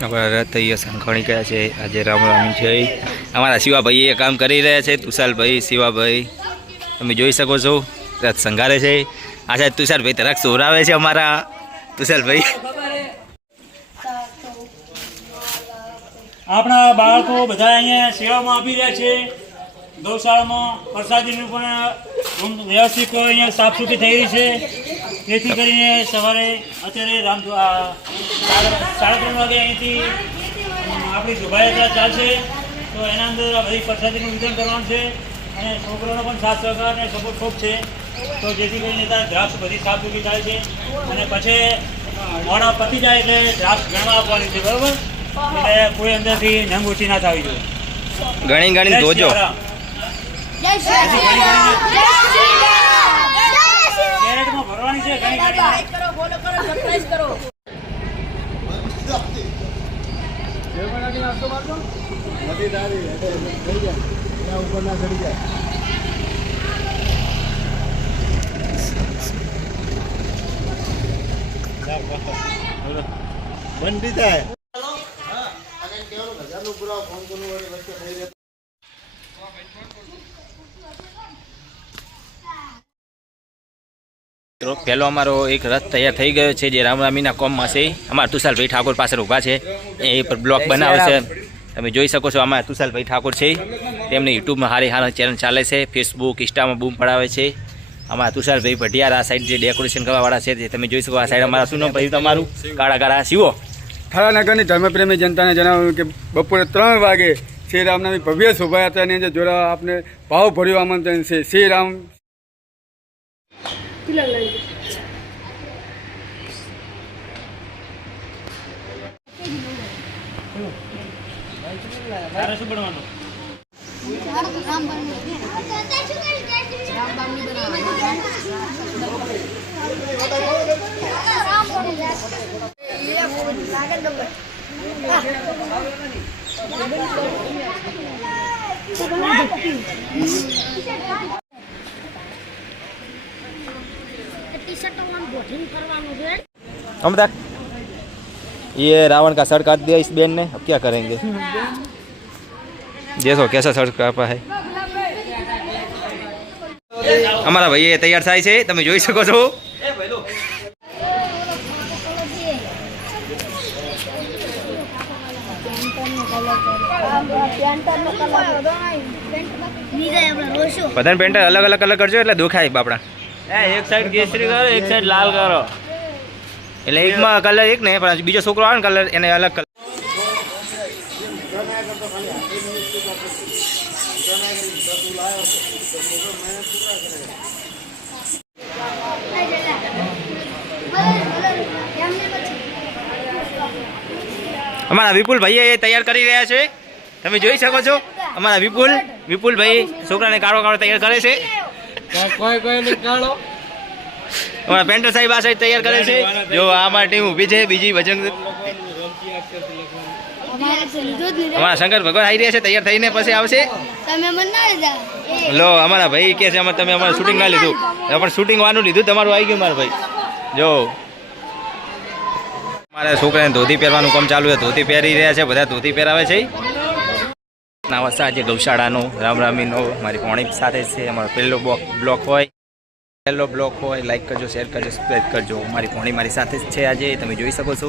અમારા રથ અહીંયા શંખણી ગયા છે આજે રામરામી છે અમારા શિવાભાઈ એ કામ કરી રહ્યા છે તુષારભાઈ શિવાભાઈ તમે જોઈ શકો છો રથ શંગારે છે આ સાહેબ તુષારભાઈ તરક સોરાવે છે અમારા તુષારભાઈ આપણા બાળકો બધા અહીંયા સેવામાં આપી રહ્યા છે ગૌશાળામાં પ્રસાદીનું પણ વ્યવસ્થિત અહીંયા સાફ સુથરી થઈ રહી છે જેથી કરીને સવારે અત્યારે 3:30 વાગે અહીંથી આપણી શોભાયાત્રા ચાલશે તો એના અંદર આ બધી પ્રસાદીનું વિતરણ કરવાનું છે અને છોકરાઓનો પણ સાથ સહકાર અને સપોર્ટ ખૂબ છે તો જેથી કરીને ત્યાં દ્રાક્ષ બધી સાફ સુથરી થાય છે અને પછી મોડા પતી જાય એટલે દ્રાક્ષ ગણવા આપવાની છે બરાબર એટલે કોઈ અંદરથી નંગ ઓછી ના થવી જોઈએ ગણી ગણી ધોજો કેરેટમાં ભરવાની છે ઘણી બંધી થાય પહેલો અમારો એક રથ તૈયાર થઈ ગયો છે જે રામરામીના કોમમાં છે અમારા તુષારભાઈ ઠાકોર પાછળ ઊભા છે એ પર બ્લોગ બનાવે છે તમે જોઈ શકો છો અમારા તુષારભાઈ ઠાકોર છે તેમની યુટ્યુબમાં સારી ચેનલ ચાલે છે ફેસબુક ઇન્સ્ટામાં બૂમ પડાવે છે અમારા તુષારભાઈ ભટિયાર આ સાઈડ જે ડેકોરેશન કરવાવાળા છે તમે જોઈ શકો આ સાઈડ અમારા શું નામ ભાઈ તમારું કાળા કાળા શિવો થાળાનગરની ધર્મપ્રેમી જનતાને જણાવ્યું કે બપોરે 3 વાગે શ્રી રામનામી ભવ્ય શોભાયાત્રાની અંદર જોડાવા આપને ભાવભર્યું આમંત્રણ છે શ્રી રામ શું બનવાનું हम तक ये रावण का सर काट दिया इस बैंड ने अब क्या करेंगे देखो कैसा सर कापा है हमारा भाई ये तैयार થાય છે તમે જોઈ શકો છો બધાને પેન્ટર અલગ અલગ કલર કરજો એટલે દુખાય બાપડા એક સાઈડ કેસરી કરો એક સાઈડ લાલ કરો એટલે એકમાં કલર એક ને પણ બીજો છોકરો આવે ને કલર એને અલગ કલર અમારા વિપુલભાઈ એ તૈયાર કરી રહ્યા છે તમે જોઈ શકો છો અમારા વિપુલભાઈ છોકરાને કાળો કાળો તૈયાર કરે છે અમારા પેન્ટર સાહેબ આ સાઈડ તૈયાર કરે છે જો આમાં ટીમ ઊભી છે બીજી બજરંગ અમારા શંકર ભગવાન આવી રહ્યા છે તૈયાર થઈને પછી આવશે લો અમારા ભાઈ કે છે તમે અમારું શૂટિંગ ના લીધું પણ શૂટિંગ વાનું લીધું તમારું આવી ગયું મારા ભાઈ જો મારા છોકરાને ધોતી પહેરવાનું કામ ચાલુ છે ધોતી પહેરી રહ્યા છે બધા ધોતી પહેરાવે છે નાવસા આજે ગૌશાળાનો રામરામીનો મારી પોણી સાથે છે અમારો પહેલો બ્લોક હોય લાઈક કરજો શેર કરજો સબસ્ક્રાઈબ કરજો મારી પોણી મારી સાથે જ છે આજે તમે જોઈ શકો છો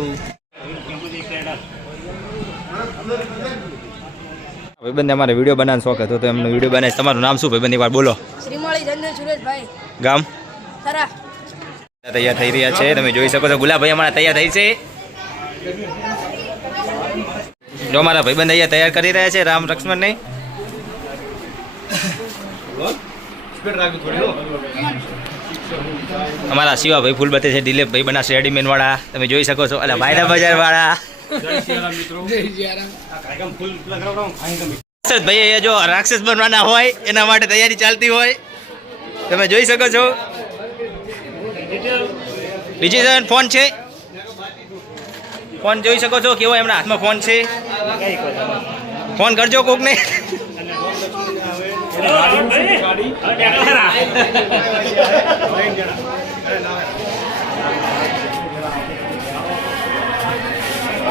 ભાઈબંધ અમારે વિડીયો બનાવવાનો શોખ હતો તો એમનો વિડીયો બનાવે તમારું નામ શું ભાઈબંધ એક વાર બોલો શ્રીમળી જંજન સુરેશભાઈ ગામ થરા તૈયાર થઈ રહ્યા છે તમે જોઈ શકો છો ગુલાબભાઈ અમારા તૈયાર થઈ છે જો અમારા ભાઈબંધ અહીંયા તૈયાર કરી રહ્યા છે રામ લક્ષ્મણને અમારા શિવાભાઈ ફૂલબત્તી છે દિલીપભાઈ બનાસ રેડીમેડ વાળા તમે જોઈ શકો છો અલા ભાઈના બજાર વાળા ભાઈ જો રાક્ષસ બનવાના હોય એના માટે તૈયારી ચાલતી હોય તમે જોઈ શકો છો ડિજિટલ ફોન છે ફોન જોઈ શકો છો કેવો એમના હાથમાં ફોન છે ફોન કરજો કોકને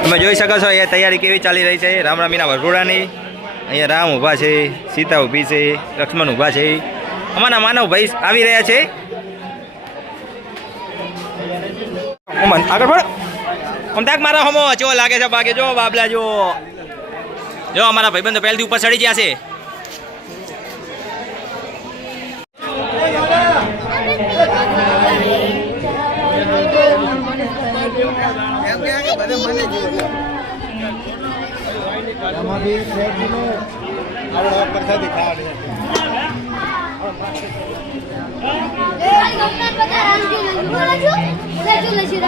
તમે જોઈ શકો છો એ તૈયારી કેવી ચાલી રહી છે રામરામીના વરઘોડાની. અહીંયા રામ ઊભા છે, સીતા ઊભી છે, લક્ષ્મણ ઊભા છે. અમારા માનવ ભાઈ આવી રહ્યા છે. આગળ પણ અમદાક મારા હમો ચો લાગે છે બાગે જો બાબલા જો અમારા ભાઈબંધો પહેલથી ઉપર ચડી ગયા છે.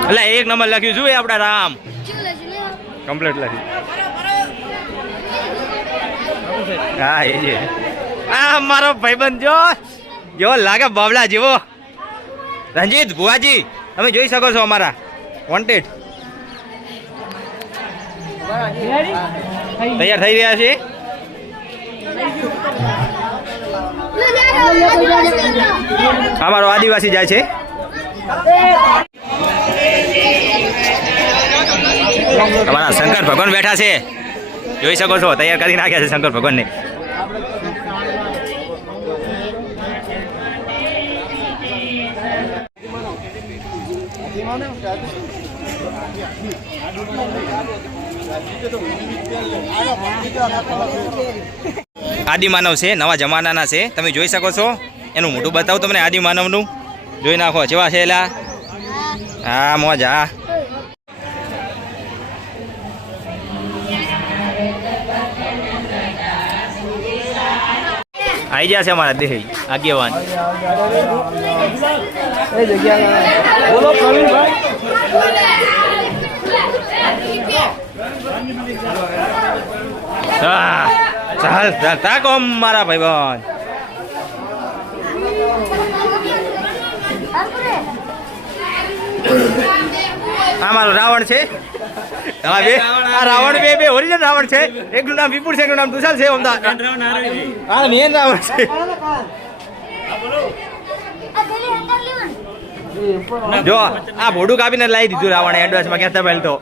એટલે એક નંબર લખ્યું શું એ આપડા રામ કમ્પ્લીટ લખ્યું. હા એ છે. આ મારો ભાઈબંધ જેવો લાગે બાબલા જેવો. રંજીત ભુવાજી તમે જોઈ શકો છો અમારા વોન્ટેડ તૈયાર થઈ રહ્યા છે. અમારો આદિવાસી જાય છે. અમારા શંકર ભગવાન બેઠા છે જોઈ શકો છો તૈયાર કરી નાખ્યા છે શંકર ભગવાનને. આદિમાનવ છે નવા જમાનાના છે તમે જોઈ શકો છો. એનું મોઢું બતાવું તમને આદિમાનવનું જોઈ નાખો જેવા છે એલા. હા મોજ હા. આવી ગયા છે અમારા દેહ આગેવાન. ચાલ તાકો મારા ભાઈબંધ. આ મારો રાવણ છે. રાવણ બે ઓરિજિનલ રાવણ છે. એકનું નામ વિપુલ છે, એકનું નામ તુષાર છે. મેન રાવણ છે. જો આ ભોડું કાપીને લાવી દીધું રાવણે એડવાન્સમાં કહેતા પહેલ તો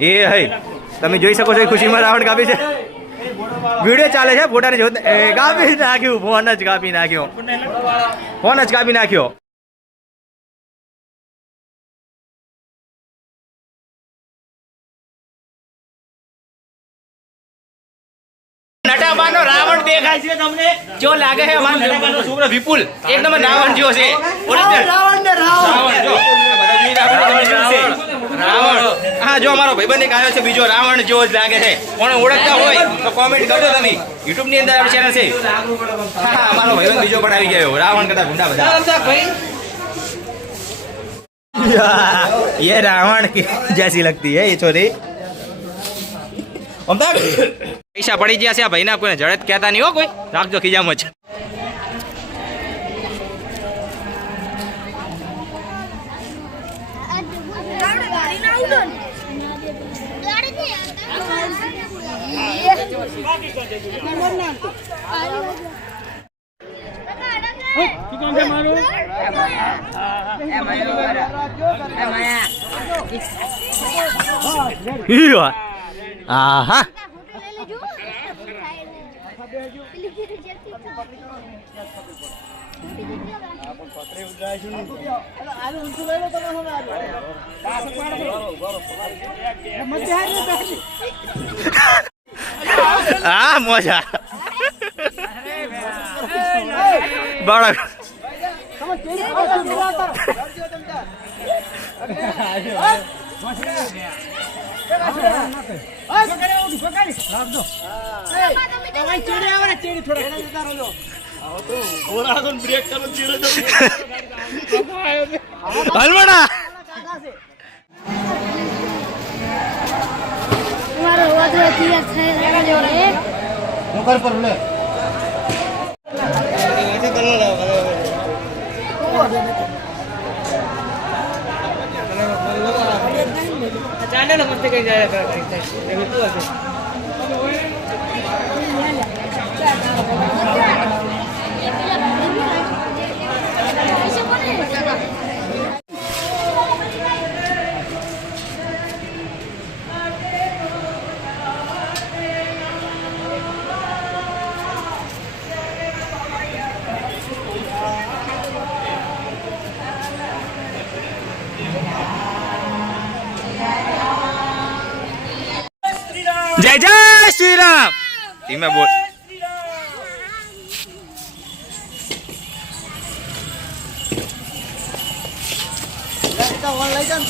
એ હઈ તમે જોઈ શકો છો ખુશીમાં રાવણ કાપી છે. વિડીયો ચાલે છે ફોટાની જોત કાપી નાખ્યું. ફોન જ કાપી નાખ્યો. નટાબાનો રાવણ દેખાય છે તમને જો લાગે છે અમારો નટાબાનો છોકરો વિપુલ એક નંબર રાવણ જેવો છે. ઓરિજિનલ રાવણ જો બધા જોઈ રાખો તમને શું છે રાવણ. હા જો અમારો ભાઈબંધ એક આવ્યો છે બીજો રાવણ જેવો જ લાગે છે. કોણ ઓળખતા હોય તો કોમેન્ટ કરજો તમે. YouTube ની અંદર આપણી ચેનલ છે. હા અમારો ભાઈબંધ બીજો પણ આવી ગયો રાવણ કરતા ગુંડા બધા. ये रावण की जैसी लगती है ये छोरी. પૈસા પડી ગયા છે આ ભાઈના કોઈને જડત કહેતા નહીં હો કોઈ. રાખજો ખીજામાં જ. આહા હા મોજા બાળક હલવાડા જય જય શ્રી રામ. ધીમે બોલ.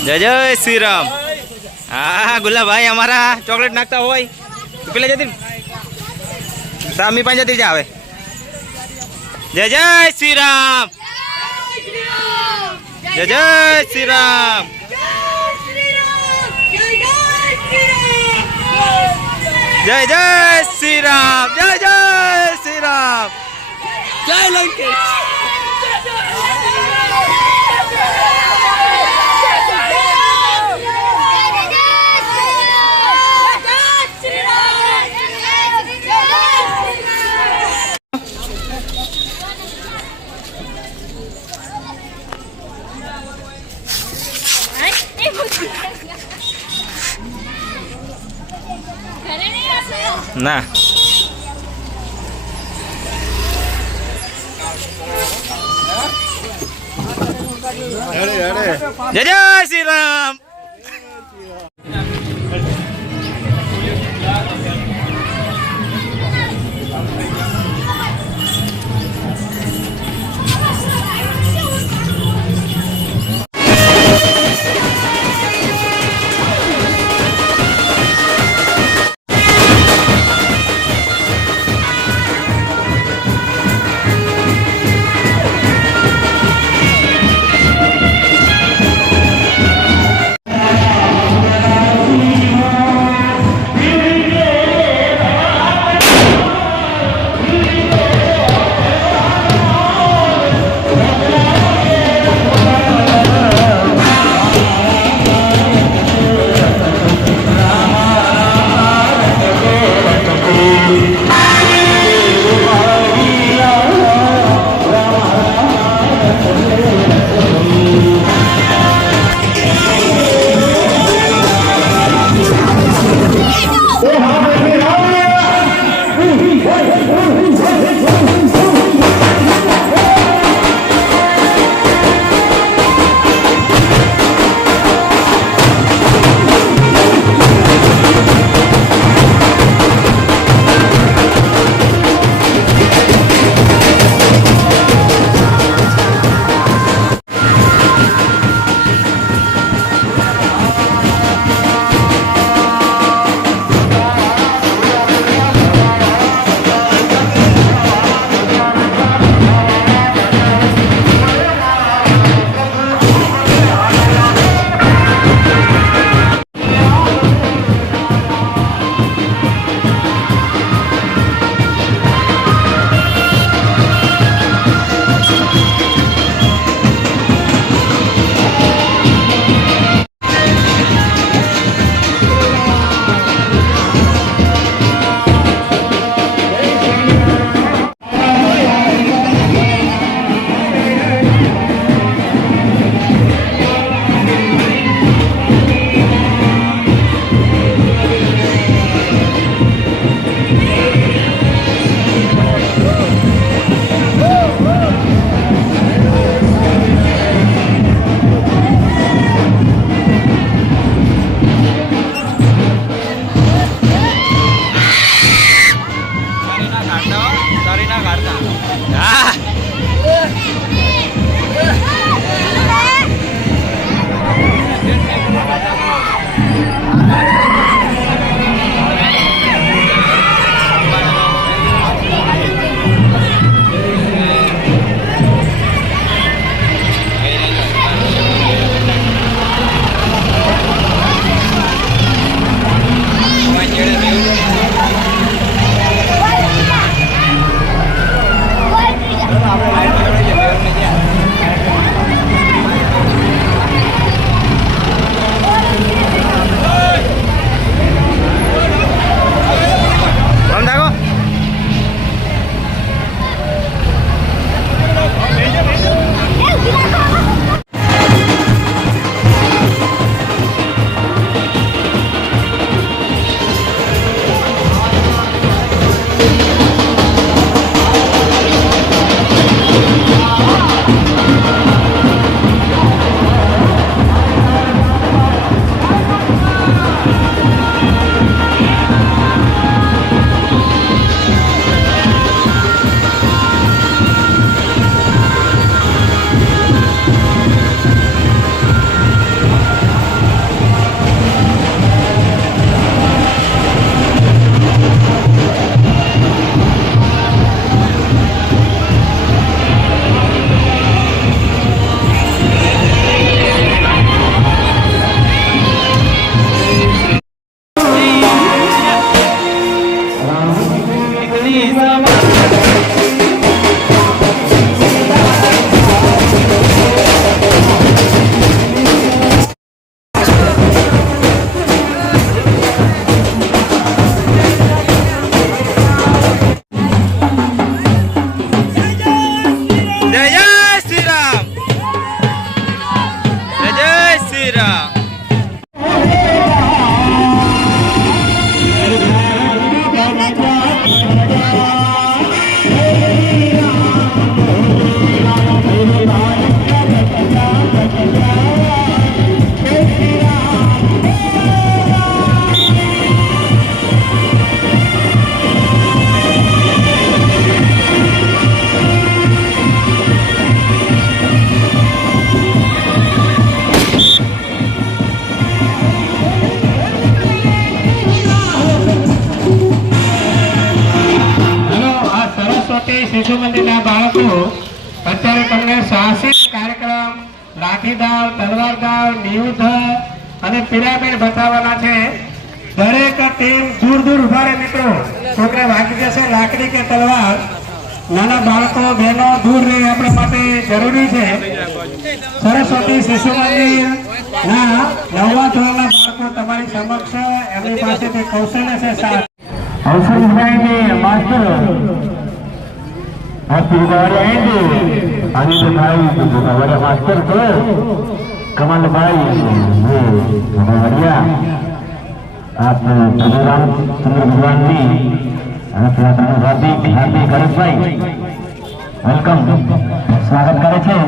જય જય શ્રી રામ. હા ગુલાબભાઈ અમારા ચોકલેટ નાખતા હોય પેલા જતી સામી પાંચ જતી જાવે. જય જય શ્રી રામ. જય જય શ્રી રામ. જય જય શ્રી રામ. જય જય શ્રી રામ. જય લંકેશ. ના જય જય શ્રી રામ. શિશુ મંદિરના બાળકો અત્યારે તમને સાહસિક કાર્યક્રમ લાઠી દાવ, તલવાર દાવ, નિયુદ્ધ અને પિરામિડ બતાવવાના છે. દરેક ટીમ દૂર દૂર ઉભા રહે મિત્રો. છોકરા વાગી જશે લાકડી કે તલવાર. નાના બાળકો બહેનો દૂર રહે આપણા માટે જરૂરી છે. સરસ્વતી શિશુ મંદિર ના 9મા ધોરણના બાળકો તમારી સમક્ષ એમની પાસેથી કૌશલ્ય છે સાથ अवसर दिखाएंगे मास्टर और हमारे आएंगे अनिल भाई हमारे मास्टर को कमल भाई बढ़िया आप प्रभु रामचंद्र भगवान जी हार्दिक हार्दिक हरेश भाई वेलकम स्वागत करे છે.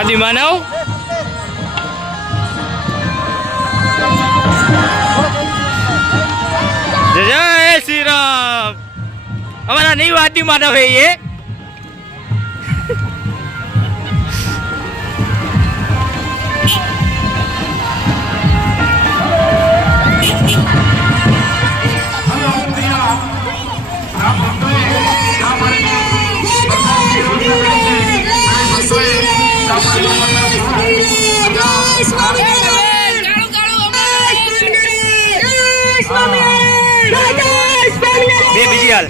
આદિ માનવ જય શ્રી રામ. અમારા નહીં આદિ માનવ હે ये બે બીજી હાલ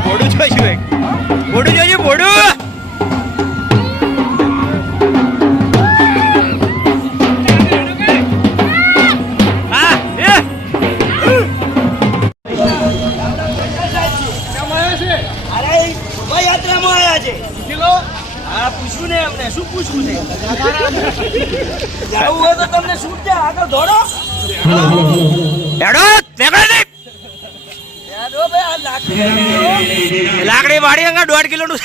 ભોડું જોઈશું એક ભોડું જોઈશું ભોડું હા એ અરે શોભાયાત્રામાં આવ્યા છે હા પૂછ્યું ને અમને શું પૂછવું છે જવું હોય તો તમને શું છે આગળ દોડો હેડો નીકળો નહીં યાદો ભાઈ આ લાકડી લાકડી વાળી અંગા 1.5 કિલોનું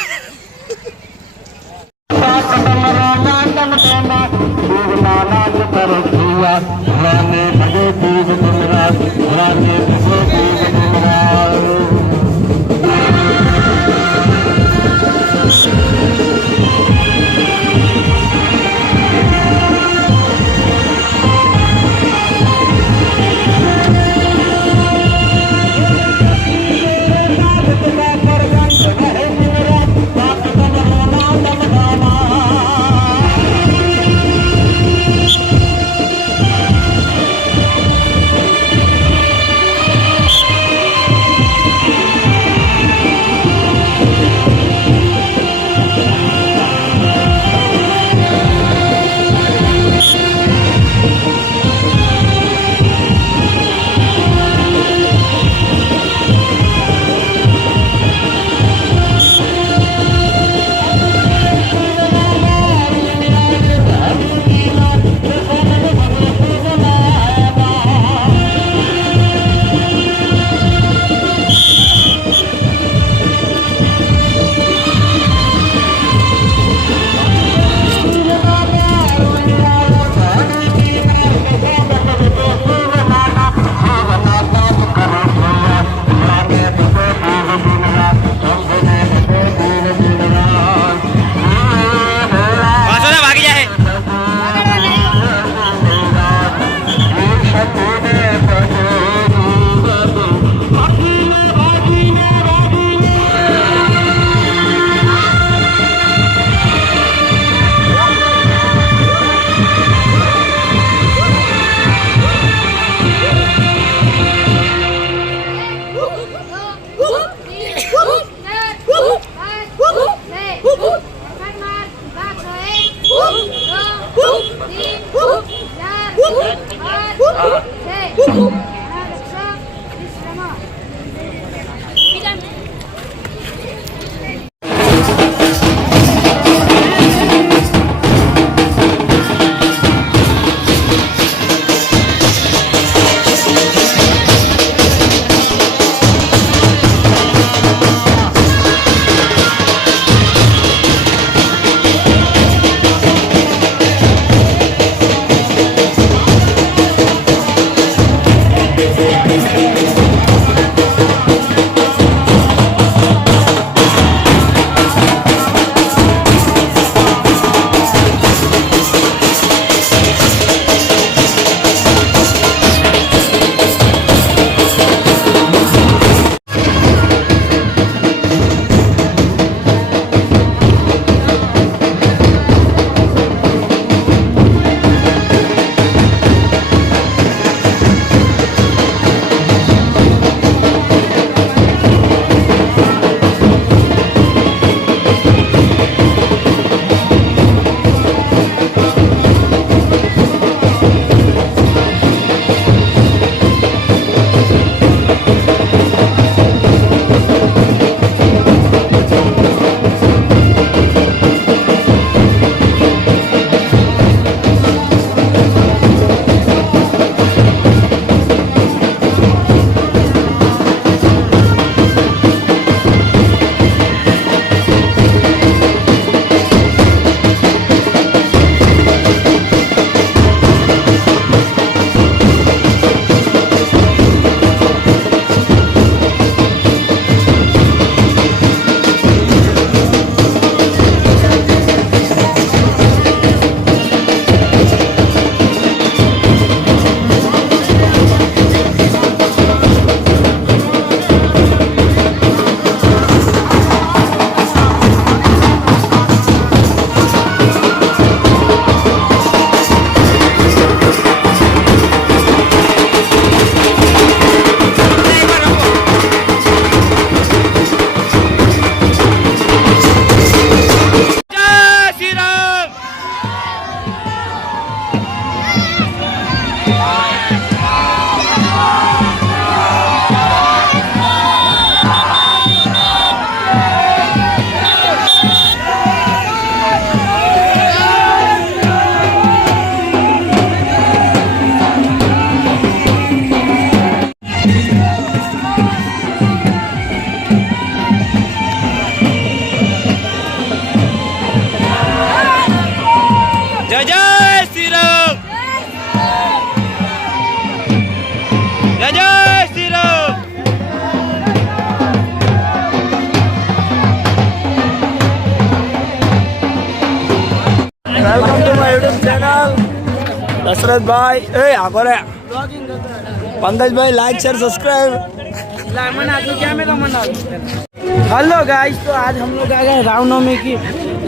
welcome to my YouTube channel Dashrathbhai એ આગળ Pankaj like share subscribe. Hello guys, तो आज हम लोग आ गए रामनवमी की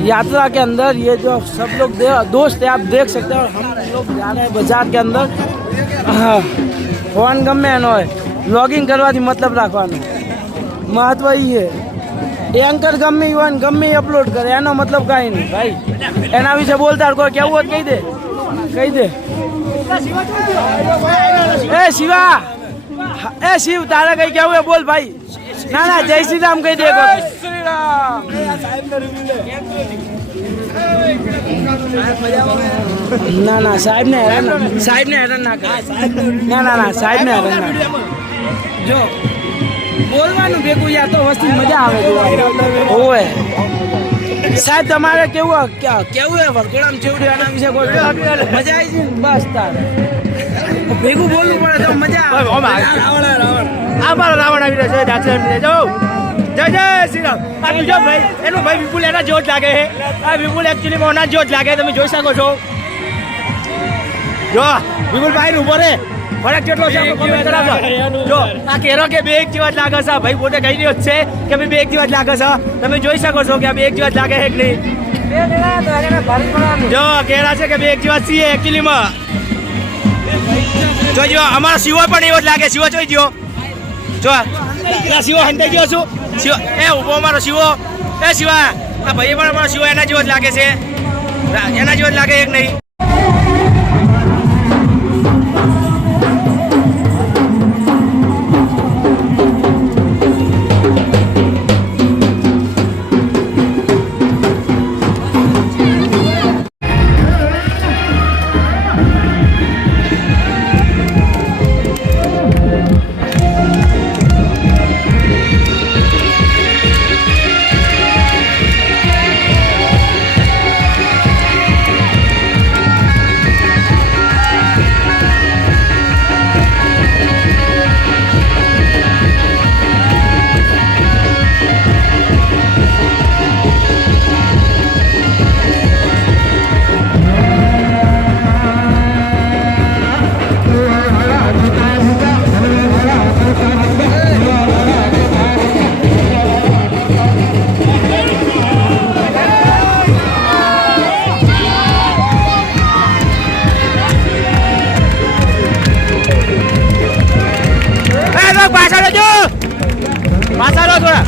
यात्रा के अंदर। ये जो सब लोग दोस्त है, आप देख सकते हो। हम लोग जा रहे हैं बाजार के अंदर। फोन गमे नो व्लॉगिंग करवा मतलब रखवानो महत्व ही है। एंकर गमे गमे अपलोड करे एनो मतलब कहीं नहीं भाई। एना विषय बोलता कोई क्या हुआ कही दे ए शिवा ए शिव तारा कहीं क्या हुआ बोल भाई। ना ना जय श्री राम कही देखो। ना ना साहब ने हैरान ना कर। ना ना ना साहब ने हैरान ना जो બોલવાનું ભેગું યા તો વસ્તુ મજા આવે ઓય સાહેબ તમારે કેવું હે વરઘોડામાં જેવડી આના વિશે કોઈ મજા આવી છે બસ તાર ભેગું બોલવું પડે તો મજા આવે આ મારો રાવણ આવી રહ્યો છે દાચર જો જય જય શ્રી રામ। આ બીજો ભાઈ એનો ભાઈ વિપુલ એના જેવો જ લાગે છે। આ વિપુલ એકચ્યુઅલી મોના જેવો જ લાગે તમે જોઈ શકો છો। જો વિપુલ ભાઈ ઉભો રે ફરક કેટલો છે કોમેન્ટ કરાવજો। જો આ કેરો કે બે એક જેવા જ લાગે છે ભાઈ પોતે કહી રહ્યો છે કે બે એક જેવા જ લાગે છે। તમે જોઈ શકો છો કે આ બે એક જેવા જ લાગે છે કે નહીં। જો કેરા છે કે બે એક જેવા છીએ એકચ્યુઅલીમાં। જોજો અમારો શિવો પણ એવો જ લાગે। શિવો જોઈ ગયો જો પેલા શિવો હંતાઈ ગયો છું શિવો એ ઉભો અમારો શિવો એ શિવા આ ભાઈ પણ અમારો શિવો એના જેવો જ લાગે છે। એના જેવો જ લાગે એક નહીં। પાછા લો થોડા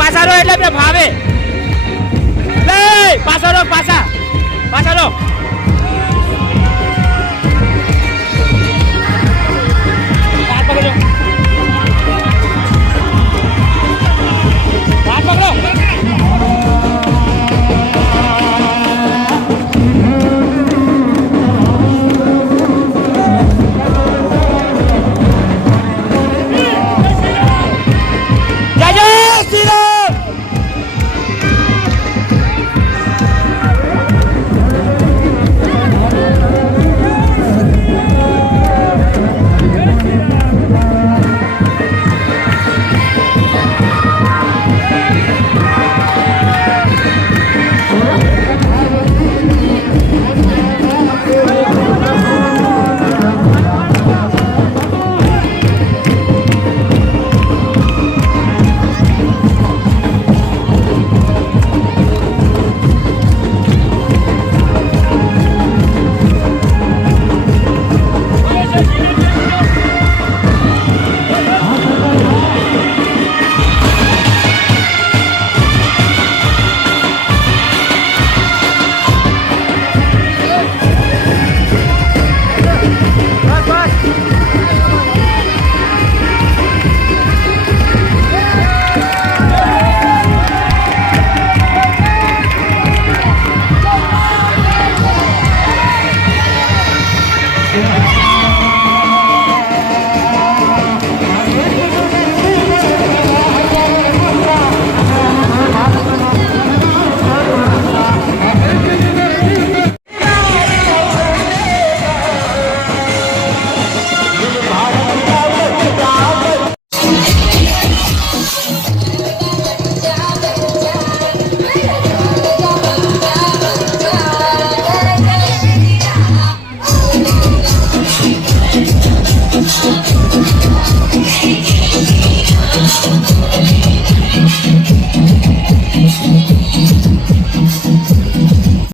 પાછા લો એટલે ભાવે પાછા લો પાછા લો Thank you.